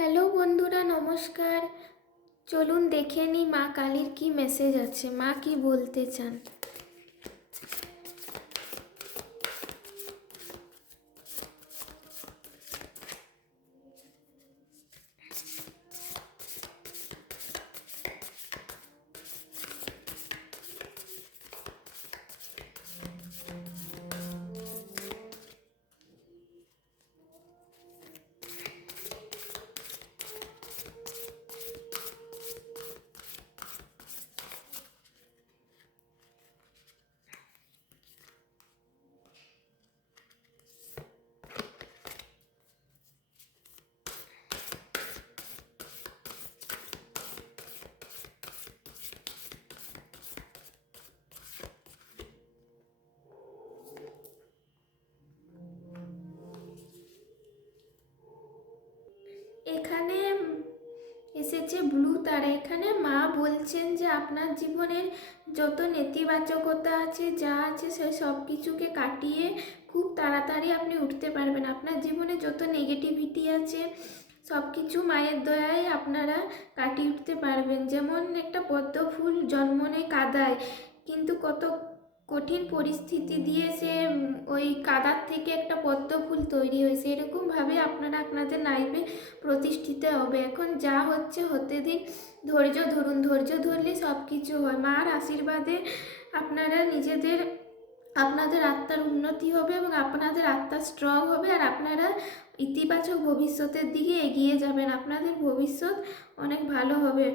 Hello বন্ধুরা, নমস্কার। চলুন দেখে নিই মা কালীর কি মেসেজ আছে, মা কি বলতে চান। এখানে এসেছে ব্লু তারা। এখানে মা বলছেন যে আপনার জীবনের যত নেতিবাচকতা আছে, যা আছে, সে সব কিছুকে কাটিয়ে খুব তাড়াতাড়ি আপনি উঠতে পারবেন। আপনার জীবনে যত নেগেটিভিটি আছে সব কিছু মায়ের দয়ায় আপনারা কাটিয়ে উঠতে পারবেন। যেমন একটা পদ্ম ফুল জন্ম নেয় কাদায়, কিন্তু কত কঠিন পরিস্থিতি দিয়ে সে ওই কাদার থেকে একটা পদ্ম ফুল তৈরি হয়েছে। এরকমভাবে আপনারা আপনাদের লাইফে প্রতিষ্ঠিত হবে। এখন যা হচ্ছে হতে দিন, ধৈর্য ধরুন। ধৈর্য ধরলে সব কিছু হয়। মার আশীর্বাদে আপনারা আপনাদের আত্মার উন্নতি হবে এবং আপনাদের আত্মা স্ট্রং হবে, আর আপনারা ইতিবাচক ভবিষ্যতের দিকে এগিয়ে যাবেন। আপনাদের ভবিষ্যৎ অনেক ভালো হবে।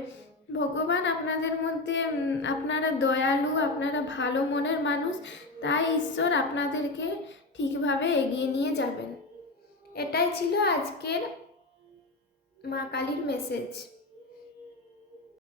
ভগবান আপনাদের মধ্যে, আপনারা দয়ালু, আপনারা ভালো মনের মানুষ, তাই ঈশ্বর আপনাদেরকে ঠিকভাবে এগিয়ে নিয়ে যাবেন। এটাই ছিল আজকের মা কালীর মেসেজ।